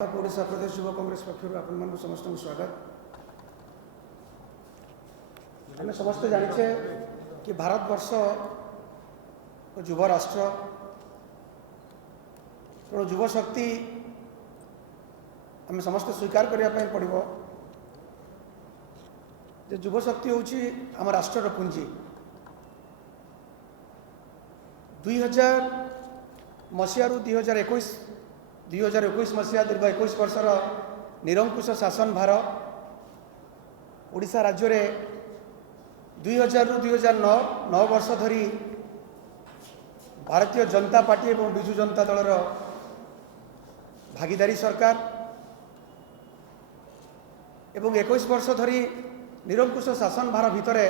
ओडिशा प्रदेश युवा कांग्रेस पक्षर आपण समस्त स्वागत। आम समस्त जाने कि भारत वर्ष युव राष्ट्र तेणु युव शक्ति आम समस्त स्वीकार करने पड़ो जे युव शक्ति हूँ आम राष्ट्र पुंजी। 2000 मसीह 2021 मसीहा दीर्घ 21 वर्षर निरंकुश शासन भार ओडिशा राज्य रे 2000 रु 2009 वर्ष धरी भारतीय जनता पार्टी और विजु जनता दलर भागीदारी सरकार एवं 21 वर्ष धरी निरंकुश शासन भार भितर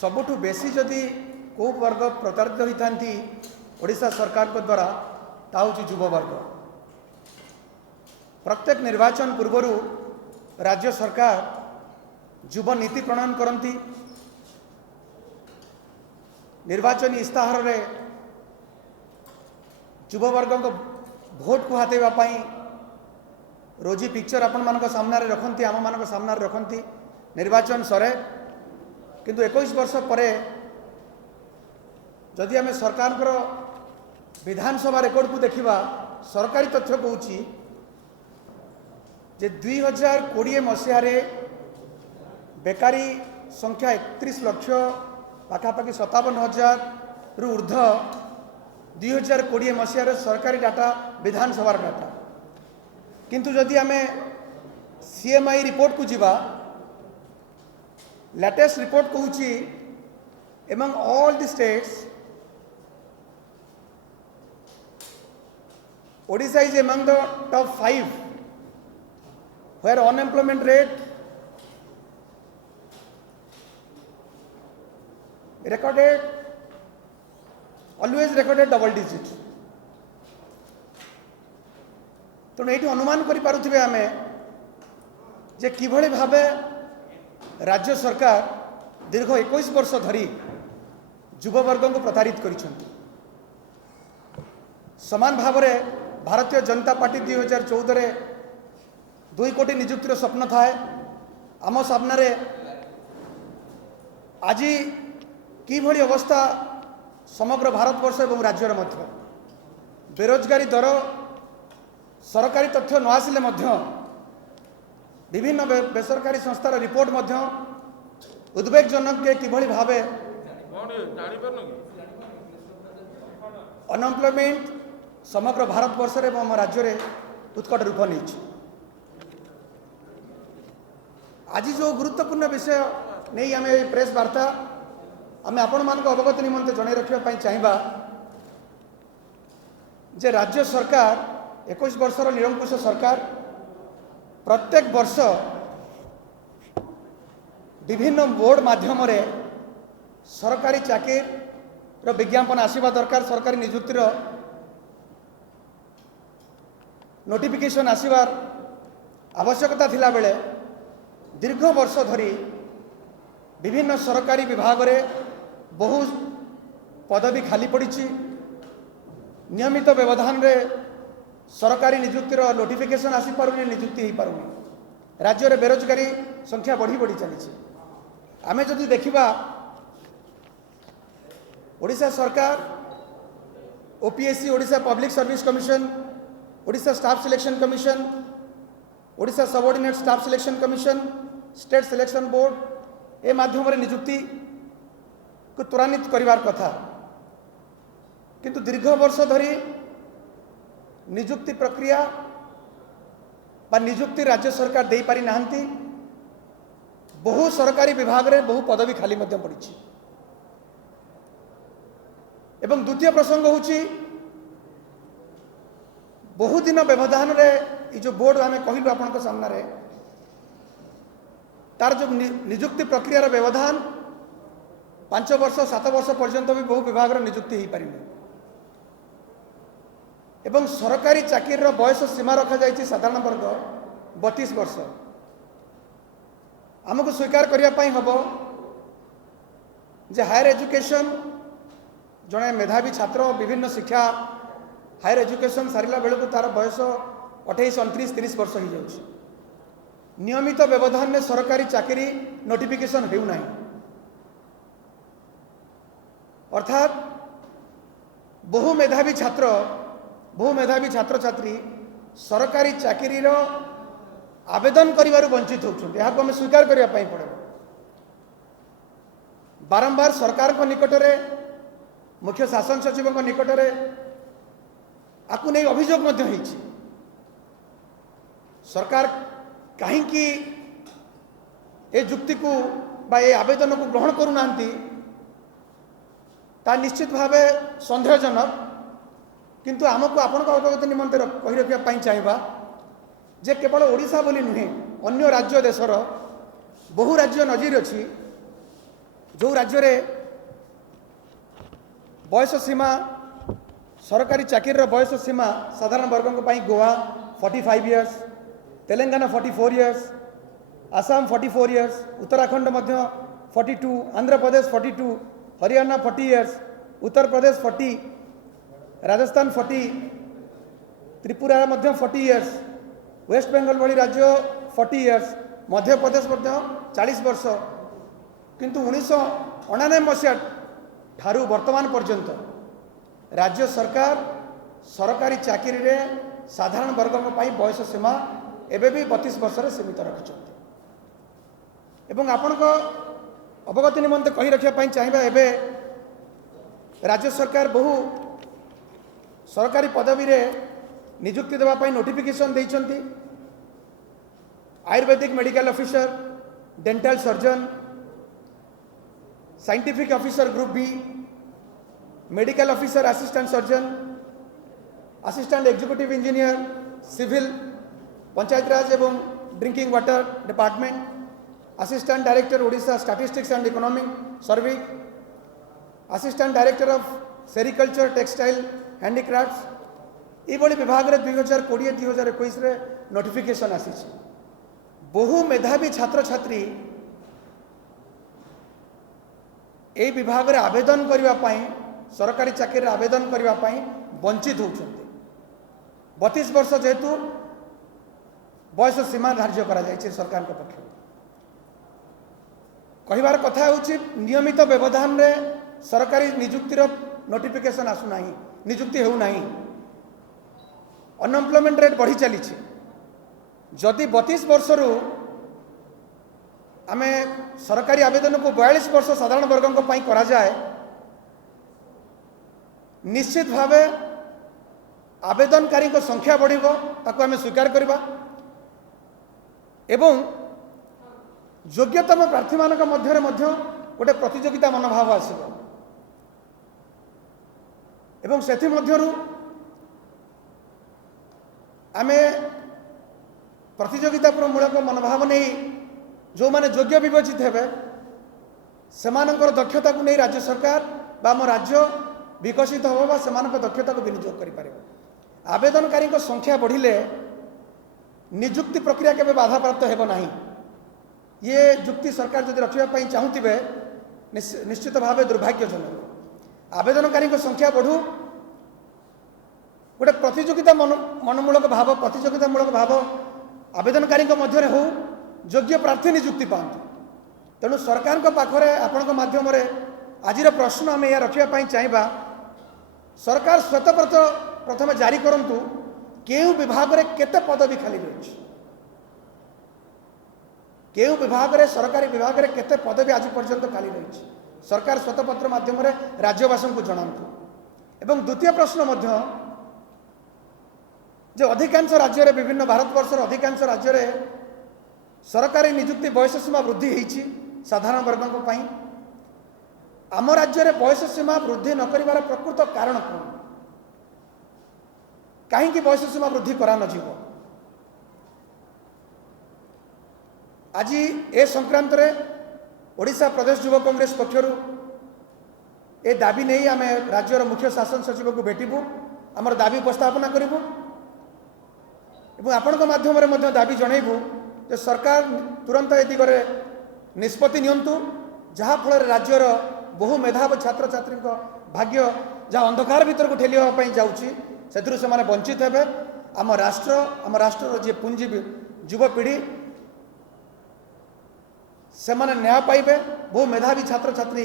सबुठु बेसी जदि को वर्ग प्रताड़ित होती ओडिशा सरकार को द्वारा ता हूँ युव वर्ग। प्रत्येक निर्वाचन पूर्व राज्य सरकार युव नीति प्रणयन करती। निर्वाचन इस्ताहार रे युव वर्ग को भोट को हाथेवाई रोजी पिक्चर आपण मान सामने रखती आम मान सामने रखती। निर्वाचन सरे किंतु 21 वर्ष पर जदि आम सरकार विधानसभा रेकर्ड को देखा सरकारी तथ्य कहूँ जे 2020 मसीह बेकारी संख्या 31 लाख पाखापाखि 57,000 रु ऊर्ध 2020 मसीह सरकारी डाटा विधानसभा डाटा। किंतु जदि आम सीएमआई रिपोर्ट को जीवा लेटेस्ट रिपोर्ट कहूँ among all the states Odisha is among the top 5 where unemployment rate always recorded double digit। तेणु ये अनुमान करें आम जे किभली भावे राज्य सरकार दीर्घ 21 वर्ष धरी युव वर्ग को प्रताड़ित करिसेंति। समान भाव में भारतीय जनता पार्टी 2014 रे 2 कोटी निजुक्तिर स्वप्न थाए आम सामने आज किभली अवस्था समग्र भारतवर्ष एवं राज्यर मध्य बेरोजगारी दर सरकारी तथ्य न आसिले विभिन्न बेसरकारी संस्थार रिपोर्ट उद्वेगजनक किभली भावे अनएम्प्लॉयमेंट समग्र भारतवर्ष एवं राज्य में उत्कट रूप नहीं। आज जो गुरुत्वपूर्ण विषय नहीं आम प्रेस वार्ता आम आपण मान अवगत निमंते जन रखापी चाहिए जे राज्य सरकार 21 वर्षर निरंकुश सरकार प्रत्येक वर्ष विभिन्न बोर्ड माध्यम सरकारी चाकरी विज्ञापन आसवा दरकार। सरकारी निजुक्तिर नोटिफिकेशन आसवार आवश्यकता थिला बेले दीर्घ वर्ष धरी विभिन्न सरकारी विभाग रे बहु पदवी खाली पड़ी। नियमित व्यवधान रे सरकारी निजुक्तिर नोटिफिकेशन आसी पारुनी, निजुक्ति हो पारुनी। राज्य में बेरोजगारी संख्या बढ़ी बढ़ी चली। आमे जदि देखिबा ओडिशा सरकार OPSC Odisha public service commission Odisha staff selection commission Odisha subordinate staff selection commission state selection board ए माध्यम निजुक्ति को त्वरान्वित करिवार कथा। किंतु दीर्घ वर्ष धरी निजुक्ति प्रक्रिया बा निजुक्ति राज्य सरकार दे पारि नाहंती। बहु सरकारी विभाग रे बहु पदवी खाली मध्य पड़ी। एवं द्वितीय प्रसंग होची बहु दिन व्यवधान रे जो बोर्ड आम कहलु आपण सामने तार जो निजुक्ति प्रक्रिया व्यवधान 5 वर्ष 7 वर्ष पर्यंत भी बहु विभाग निजुक्ति हो पारिनी। एवं सरकारी चाकरी बयस सीमा रखा जाइए साधारण वर्ग 32 वर्ष। आमको स्वीकार करने हम जे हायर एजुकेशन जड़े मेधावी छात्र विभिन्न शिक्षा हायर एजुकेशन सारा बेलू तार बयस 28 29 30 वर्ष हो जाଉଛି। नियमित व्यवधान में सरकारी चाकरी नोटिफिकेशन होना अर्थात बहु मेधावी छात्र छात्री सरकारी चाकरी आवेदन करिवारु वंचित होउछन्ते। यहाँ आम स्वीकार करने पड़े। बारंबार सरकार को निकट में मुख्य शासन सचिव निकट में आपको नहीं अभियोग सरकार कहीं ए जुक्ति को बा ए आवेदन को ग्रहण करूना ता निश्चित भाव सन्देहजनक। किंतु आमको आपण अवगत निमंते कही रखापी चाहिए जे केवल ओडिशा बोली नुहे अन्य राज्य देशर बहु राज्य नजीर अच्छी जो राज्य रे बयस सीमा सरकारी चाकरी बयस सीमा साधारण वर्गों Goa 45 years, Telangana 44 years, Assam 44 years, Uttarakhand मध्य 42, आंध्र प्रदेश 42, हरियाणा 40 इयर्स, उत्तर प्रदेश 40, राजस्थान 40, त्रिपुरा मध्य 40 इयर्स, वेस्ट बेंगल भली राज्य 40 इयर्स, मध्य प्रदेश 40 वर्ष। किंतु 1999 मसीहा ठारू वर्तमान पर्यंत राज्य सरकार सरकारी चाकरी रे साधारण वर्गों बयस सीमा एवं भी 32 वर्ष सीमित रखिंट। आपण अवगति निमंते कही रखापी चाहिए एवं राज्य सरकार बहु सरकारी पदवी रे नियुक्ति देवाई नोटिफिकेशन देइछन्ति। Ayurvedic medical officer, dental surgeon, scientific officer group B, medical officer assistant surgeon, assistant executive engineer, civil, panchayat raj एवं drinking water department, assistant director Odisha statistics and economic survey, assistant director of sericulture textile handicrafts ये विभाग में 2020-2021 notification आसी। बहु मेधावी छात्र छात्री ए विभाग में आवेदन करने सरकारी चाकरी आवेदन करने वंचित होती। 32 वर्ष जेहेतु बयस सीमा धार्य करा जायछि सरकार के पक्ष कहिबार कथा होछि नियमित व्यवधान रे सरकारी नियुक्तिर नोटिफिकेशन आसुना, नियुक्ति हो नहीं, अनएम्प्लॉयमेंट रेट बढ़ी चली। जदि 32 वर्ष रु आमे सरकारी आवेदन को 42 वर्ष साधारण वर्गों करा जाए निश्चित भाव आवेदनकारी संख्या बढ़िबो ताको आमे स्वीकार करबा एवं योग्यतम प्रार्थी मानक मध्य गोटे प्रतियोगिता मनोभाव आसिबो एवं सेथि मध्यरु आमे प्रतियोगितामूलक मनोभाव नहीं जो माने योग्य विवेचित हेबे सेमानकर दक्षता को नहीं राज्य सरकार बा आम राज्य विकसित हो बा सेमानक दक्षता को विनियोग करि पारिबो। आवेदनकारी संख्या बढ़िले नियुक्ति प्रक्रिया केबे बाधा प्राप्त हेबो नाही। ये जुक्ति सरकार जदि रखिबा पई चाहुतिबे निश्चित भाव दुर्भाग्यजनक। आवेदनकारी संख्या बढ़ू गोटे प्रतियोगिता मनमूलक भाव प्रतियोगितामूलक भाव आवेदनकारी मध्य हो योग्य प्रार्थी नियुक्ति पाते। तेणु सरकार पाखरे आपण माध्यम आज प्रश्न आम यह रखापी चाहिए सरकार श्वेतपत्र प्रथम जारी करंतु केउ विभाग रे केते पदवी खाली रही, केउ विभाग रे सरकारी विभाग रे केते पदवी आज पर्यंत खाली रही सरकार श्वेतपत्र माध्यम राज्यवासी को जनातु। एवं द्वितीय प्रश्न मध्य जे अधिकांश राज्य रे विभिन्न भारतवर्षर अधिकांश राज्य रे सरकारी नियुक्ति बयस सीमा वृद्धि होती साधारण वर्गों पर। आम राज्य रे बयस सीमा वृद्धि न करिवार प्रकृत कारण कौन, कहीं बयस सीमा वृद्धि करा न जीव। आज ए संक्रांत रे ओडिशा प्रदेश युवा कांग्रेस पक्षर ए दाबी नहीं आम राज्यर मुख्य शासन सचिव को भेटबू, आमर दाबी उपस्थापना करूँ और आपण माध्यम दाबी जनइबू जे सरकार तुरंत ए दिगरे निष्पत्ति नियंतु जहाँफल राज्यर बहु मेधावी छात्र छात्री भाग्य जहाँ अंधकार भीतर को ठेलिया जाऊँगी से वंचित हेबे। आम राष्ट्र जी पुंजी युवपीढ़ी से न्याय पाइबे, बहु मेधावी छात्र छात्री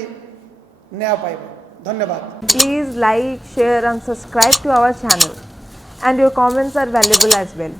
न्याय पाइबे। धन्यवाद। Please like, share and subscribe to our channel, and your comments are valuable as well.